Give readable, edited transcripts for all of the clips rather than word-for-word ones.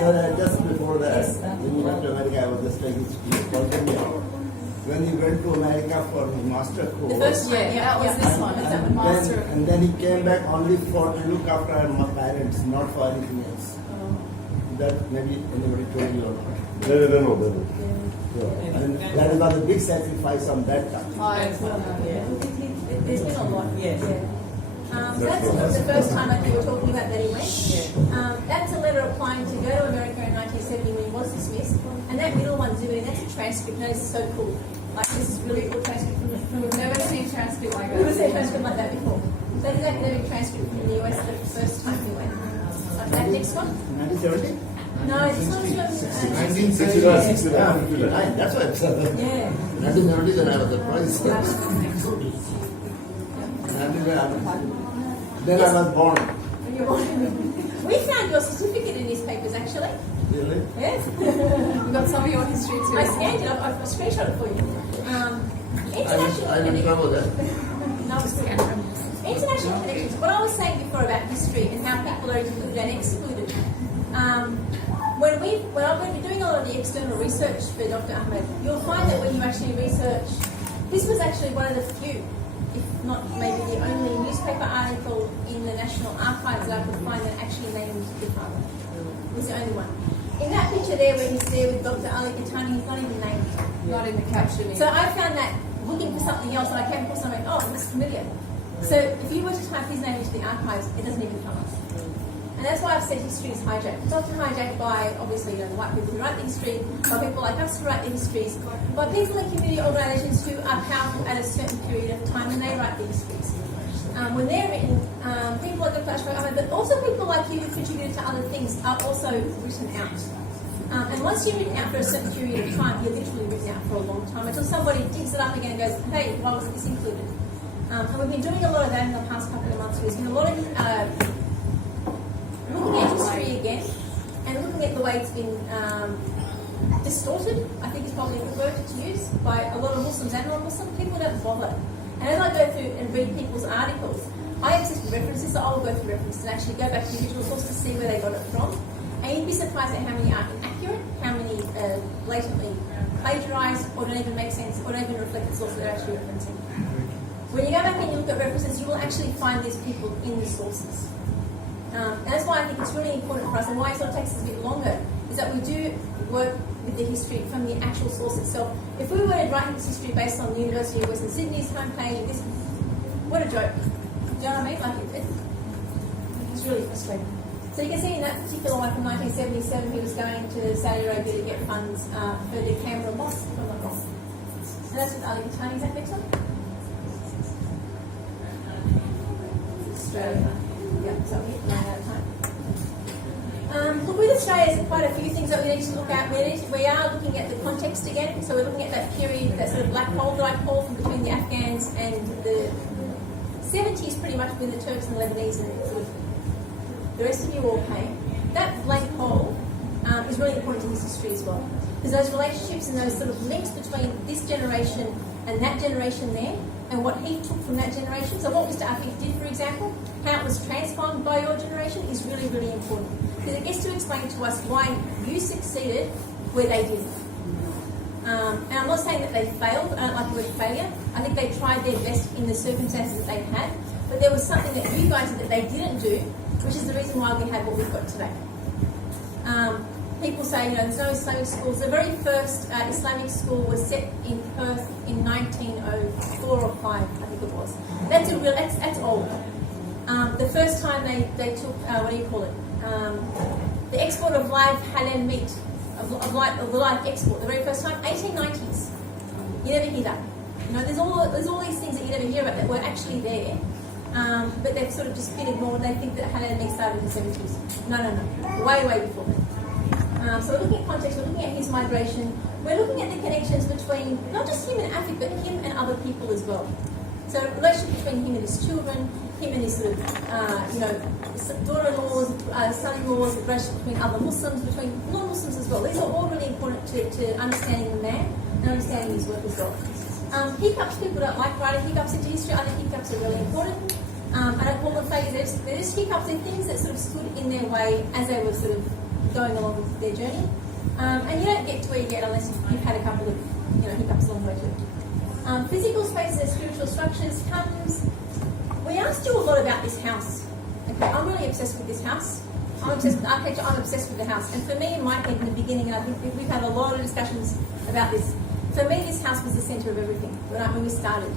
So just before that, when he went to America, I was just like, when he went to America for his master course. The first year, yeah, that was this one. It's at the master. And then he came back only for to look after my parents, not for anything else. That maybe anybody told you or not. No. And that was a big sacrifice on that time. There's been a lot. Yes. That's the first time I think we're talking about that he went. That's a letter applying to go to America in 1970 when he was dismissed. And that middle one, Zubin, that's a transcript. That is so cool. Like, this is really a good transcript from We've never seen a transcript like We've never seen a that. transcript like that before. That's an academic transcript from the US the first time he went. Like that next one? 1970? No, this one's from 69. That's what it's yeah. 1970s and I was surprised. Then I was born. We found your certificate in these papers actually. Really? Yes. We've got some of your history too. I scanned it. I've screenshot it for you. International I will trouble that. No, it's still international connections. What I was saying before about history and how people are included and excluded. When I've been doing a lot of the external research for Dr. Ahmed, you'll find that when you actually research, this was actually one of the few, if not maybe the only newspaper article in the National Archives that I could find that actually named the father. It was the only one. In that picture there where he's there with Dr. Ali Gatani, he's not even named. Not in the caption. So I found that looking for something else and I came across something, oh, it looks familiar. So if you were to type his name into the archives, it doesn't even come up. And that's why I've said history is hijacked. It's often hijacked by, obviously, the white people who write the history, by people like us who write the histories, by people in community organisations who are powerful at a certain period of time when they write the histories. When they're written, people like Dr. Ashfaq Ahmed, but also people like you who contributed to other things are also written out. And once you're written out for a certain period of time, you're literally written out for a long time until somebody digs it up again and goes, hey, why wasn't this included? And we've been doing a lot of that in the past couple of months. There's been a lot of looking at history again and looking at the way it's been distorted, I think is probably a good word to use, by a lot of Muslims and non-Muslim. People don't bother. And as I go through and read people's articles, I access references, so I will go through references and actually go back to the original source to see where they got it from. And you'd be surprised at how many are inaccurate, how many blatantly plagiarised, or don't even make sense, or don't even reflect the source that they're actually referencing. When you go back and you look at references, you will actually find these people in the sources. And that's why I think it's really important for us, and why it sort of takes us a bit longer, is that we do work with the history from the actual source itself. If we were writing this history based on the University of Western Sydney's homepage, what a joke. Do you know what I mean? Like, it's really frustrating. So you can see in that particular one from 1977, he was going to Saudi Arabia to get funds for the Canberra Mosque, if I'm not wrong. And that's with Ali Gatani, is that next one? Australia. Yeah, so we're running out of time. Look, with Australia, there's quite a few things that we need to look at. We are looking at the context again, so we're looking at that period, that sort of black hole that I call from between the Afghans and the 70s, pretty much when the Turks and the Lebanese and sort of the rest of you all came. That blank hole is really important to his history as well. There's those relationships and those sort of links between this generation and that generation there, and what he took from that generation. So what Mr. Afif did, for example, how it was transformed by your generation is really, really important. Because it gets to explain to us why you succeeded where they didn't. And I'm not saying that they failed. I don't like the word failure. I think they tried their best in the circumstances that they had. But there was something that you guys did that they didn't do, which is the reason why we have what we've got today. People say, there's no Islamic schools. The very first Islamic school was set in Perth in 1904 or 5, I think it was. That's old. The first time they took, what do you call it? The export of live halal meat, of the live export, the very first time, 1890s. You never hear that. There's all these things that you never hear about that were actually there. But they've sort of just been ignored. They think that halal meat started in the 70s. No. Way, way before that. So we're looking at context, we're looking at his migration, we're looking at the connections between not just him and Afif, but him and other people as well. So the relationship between him and his children, him and his sort of, daughter-in-laws, son-in-laws, the relationship between other Muslims, between non-Muslims as well. These are all really important to understanding the man and understanding his work as well. Hiccups, people don't like writing hiccups into history. I think hiccups are really important. I don't call them failures, they're just hiccups. They're things that sort of stood in their way as they were sort of going along with their journey. And you don't get to where you get unless you've had a couple of hiccups along the way too. Physical spaces and spiritual structures comes. We asked you a lot about this house. Okay, I'm really obsessed with this house. I'm obsessed with architecture. I'm obsessed with the house. And for me, in my head, in the beginning, and I think we've had a lot of discussions about this. For me, this house was the centre of everything when we started.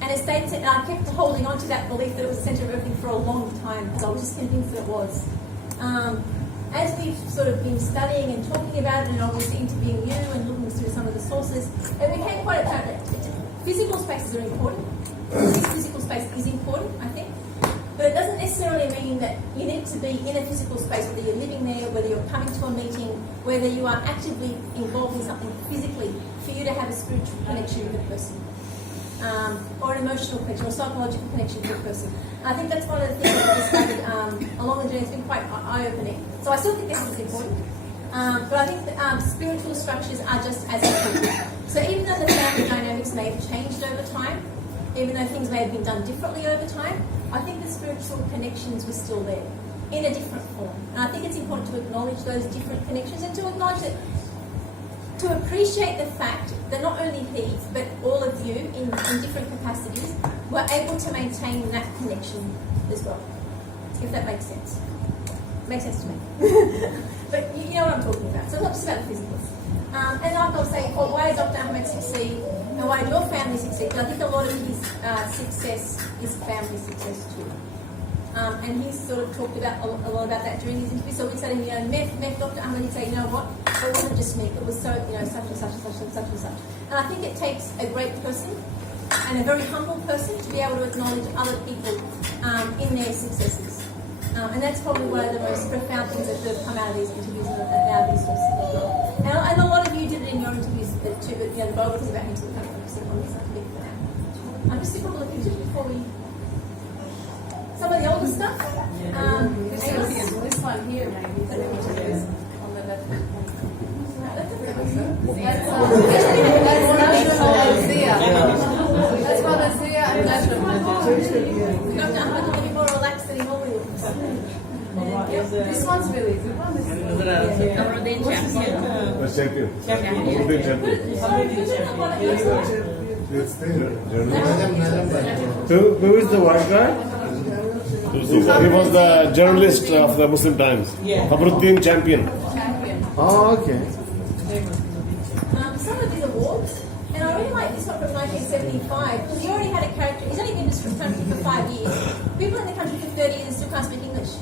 And it stayed, and I kept holding on to that belief that it was the centre of everything for a long time because I was just convinced that it was. As we've sort of been studying and talking about it, and obviously interviewing you and looking through some of the sources, it became quite apparent that physical spaces are important. This physical space is important, I think. But it doesn't necessarily mean that you need to be in a physical space, whether you're living there, whether you're coming to a meeting, whether you are actively involved in something physically, for you to have a spiritual connection with a person. Or an emotional connection or psychological connection to a person. I think that's one of the things that we started along the journey. It's been quite eye-opening. So I still think this is important. But I think that spiritual structures are just as important. So even though the family dynamics may have changed over time, even though things may have been done differently over time, I think the spiritual connections were still there in a different form. And I think it's important to acknowledge those different connections and to acknowledge that, to appreciate the fact that not only he, but all of you in different capacities were able to maintain that connection as well, if that makes sense. Makes sense to me. But you know what I'm talking about. So it's not just about the physicals. And like I was saying, why did Dr. Ahmed succeed and why did your family succeed? Because I think a lot of his success is family success too. And he's sort of talked about a lot about that during his interview. So we'd say to him, met Dr. Ahmed, he'd say, you know what, it wasn't just me, it was so, such and such and such and such and such. And I think it takes a great person and a very humble person to be able to acknowledge other people in their successes. And that's probably one of the most profound things that have come out of these interviews and out of these sources as well. And a lot of you did it in your interviews too, but the Bible is about him, so we're kind of focusing on this a bit for now. Just a couple of things before we... Some of the older stuff. This one here, maybe. On the left. That's National Azia. That's what Azia and National. Dr. Ahmed will be more relaxed than he normally looks. This one's really good one. Who is the white guy? He was the journalist of the Muslim Times. Fakhruddin Champion. Oh, okay. Some of these awards, and I really like this one from 1975 because he already had a character. He's only been in this country for 5 years. People in the country for 30 years and still can't speak English.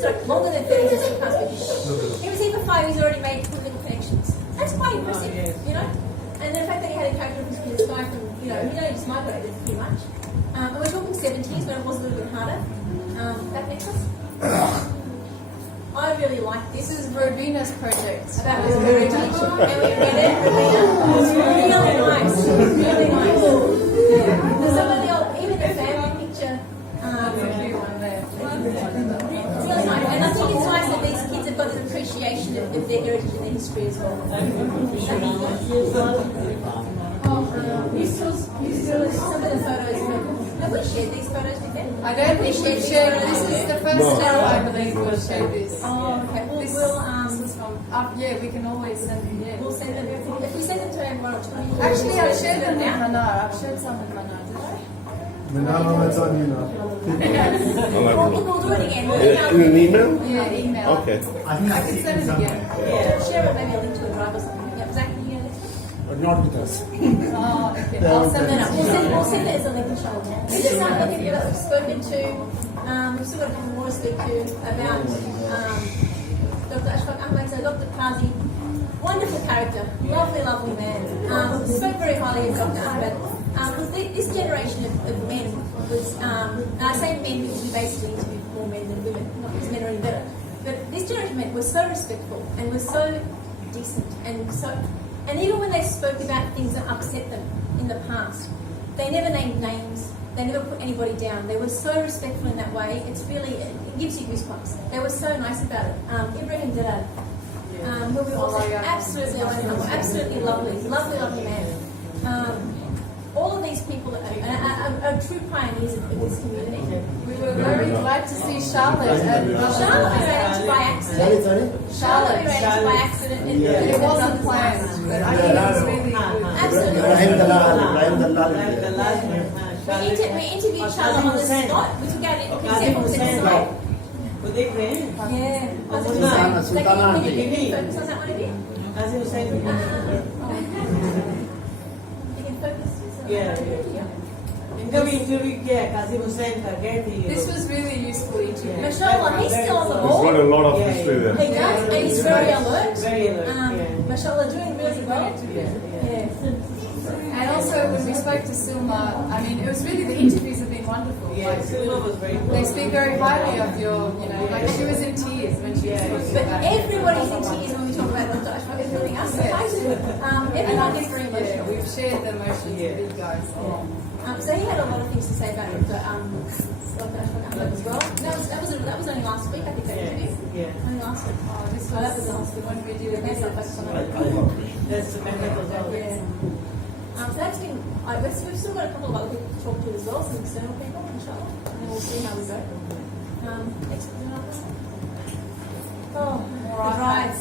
Sorry, longer than 30 years and still can't speak English. He was here for 5 years, already made political connections. That's quite impressive, And the fact that he had a character from this guy from, he only just migrated pretty much. And we're talking 70s when it was a little bit harder. That necklace. I really like this. This is Robina's project. That was very nice. And we read it, Robina. It was really nice. Really nice. Yeah. Some of the old, even the family picture. Really nice. And I think it's nice that these kids have got an appreciation of their heritage and their history as well. Some of the photos. Have we shared these photos with them? I don't think we've shared. This is the first time I believe we'll share this. Oh, okay. This is from yeah, we can always send them. Yeah, we'll send them. If we send them to everyone or to you. Actually, I've shared them with Manar. I've shared some with Manar. Did I? No, it's on you now. We'll do it again. We'll In an email? Yeah, email. Okay. I can send it again. Share it, maybe a link to a drive or something. Yeah, Zach, can you get it? But not with us. Oh, okay. I'll send it up. We'll send it as a link to show. This is some of the people that we've spoken to. We've still got a couple more to speak to about Dr. Ashfaq Ahmed. So Dr. Qazi, wonderful character, lovely man. Spoke very highly of Dr. Ahmed. This generation of men was, and I say men because we basically interviewed more men than women, not because men are any better, but this generation of men were so respectful and were so decent and even when they spoke about things that upset them in the past, they never named names, they never put anybody down. They were so respectful in that way, it gives you goosebumps. They were so nice about it. Ibrahim Darad, who we also absolutely lovely man. All of these people are true pioneers of this community. We were very glad to see Charlotte. Charlotte we ran into by accident. Sorry. Charlotte we ran into by accident. It wasn't planned, but I think it was really good. Absolutely. Ibrahim Dalal. We interviewed Charlotte on the spot. We took out consent from the side. Yeah. Sultana Can you aunty. focus on that one of you? You can focus. This was really useful interview. Mashallah, he's still on the It's ball. got a lot of history there. He does, and he's very alert. Very alert, Mashallah, doing really well. Yeah. And also when we spoke to Silma, I mean, it was really, the interviews have been wonderful. Like, they speak very highly of your, like she was in tears when she was speaking But about it. everybody's in tears when we talk about Dr. Ashfaq, including us. Everyone gets very emotional. We've shared the emotions with you guys. So he had a lot of things to say about Dr. Ashfaq Ahmed as well. That was only last week, I think, that interview. Only last week. Oh, this Oh, that was was last week. when we did a Maybe visit. I'll focus on that. That's the method as well. Yeah. So that's been, we've still got a couple of other people to talk to as well, some external people, inshallah, and then we'll see how we go. Next, oh, drive.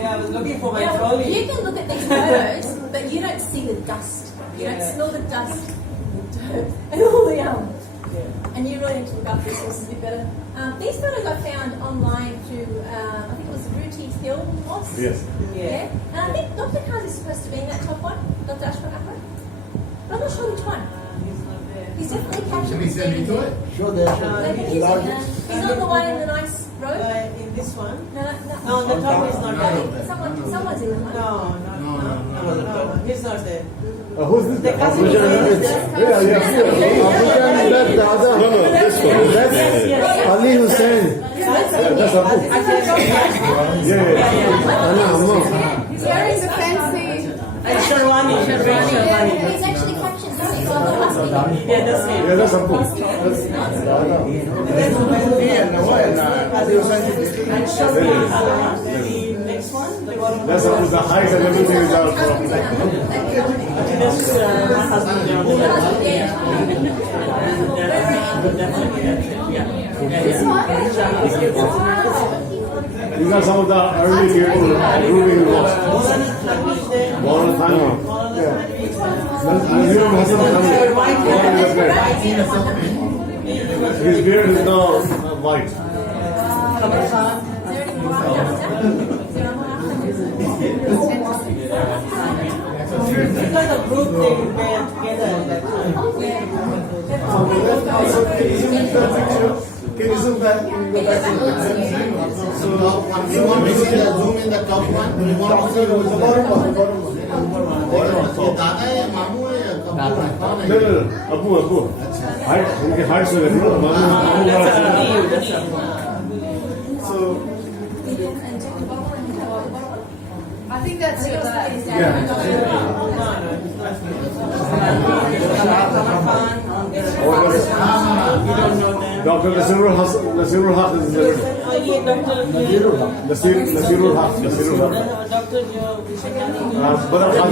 Yeah, I was looking for my You trolley. can look at these photos, but you don't see the dust. You don't smell the dust, the dirt, and all the and you really need to look up these horses a bit better. These photos I found online through, I think it was Rooties Hill Mosque. Yes. Yeah. And I think Dr. Kaz is supposed to be in that top one, Dr. Ashfaq Ahmed. But I'm not sure which one. He's not there. He's definitely captured. Should we send me to it? Show there. He's on the one in the nice road. In this one? No, No, the top is not there. Someone's in the one. No, he's not there. Who's this? The cousin is there. That's the other. No, this one. That's Ali Hussein. That's Abu. Yeah. He's wearing the fancy. Sharwani. He's actually captured this week on the hospital. Yeah, that's him. Yeah, that's Abu. And Sharwani. The next one, the bottom That's Abu. The height and everything is out. That's my husband. These are some of the early people ruling the mosque. Modern time. Nazirul Hasan Khan. His beard is now white. Because the group they were together at that time. Can you zoom back? So you want to see the zoom in the top one? You want to see the bottom one? ये दादा है मामू है या कबूल है कौन है? No. Abu. Height. उनकी height से रहती है ना. So I think that's your dad. Dr. Nasirul Haq is there. Nasirul Haq. Dr. Badr Khan.